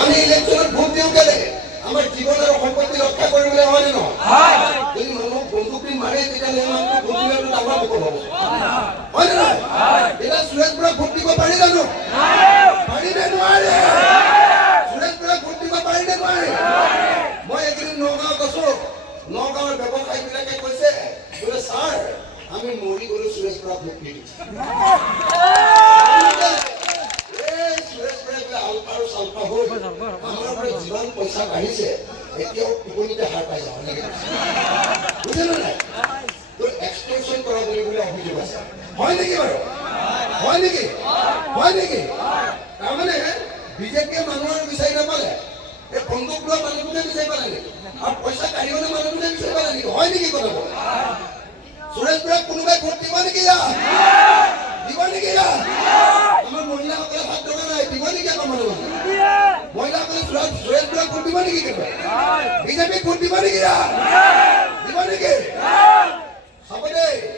আমি ইলেকশ্যনত ভোট দিওঁ কেলে আমাৰ জীৱন আৰু সম্পত্তি ৰক্ষা কৰিবলৈ হয়নে নহয় যদি মানুহক বন্দুক দি মাৰে তেতিয়াহ'লে আমাক ভোট দিলেতো ডাঙৰ বিপদ হ'ব হয়নে নহয় এতিয়া সুৰেশ বৰাক ভোট দিব পাৰি জানো পাৰি নে নোৱাৰে সুৰেশ বৰাক ভোট দিব পাৰি নে নোৱাৰে মই একেদিন নগাঁৱত আছো নগাঁৱৰ ব্যৱসায়ীবিলাকে কৈছে বোলে ছাৰ আমি মৰি গ'লো সুৰেশ বৰাক ভোট দি যিমান পইচা কাঢ়িছে এতিয়াও টোপনিতে হাৰ পাই যাওঁ বুজিলে নাই এক্সপ্ৰেছন কৰা বুলি বোলে অভিযোগ আছে হয় নেকি বাৰু হয় নেকি তাৰমানে বিজেপিয়ে মানুহৰ বিচাৰি নাপালে এই বন্দুক লোৱা মানুহটোকে বিচাৰি পালে নেকি আৰু পইচা কাঢ়িবলৈ মানুহটোকে বিচাৰি পালে নেকি হয় নেকি কথাটো সুৰেশ বৰাক কোনোবাই ভোট দিব নেকি আমাৰ মহিলাসকলে হাত ধৰা নাই দিব নেকি আমাৰ মানুহ মহিলাসকলে সুৰেশ বৰাক ভোট দিব নেকি বিজেপিক ভোট দিব নেকি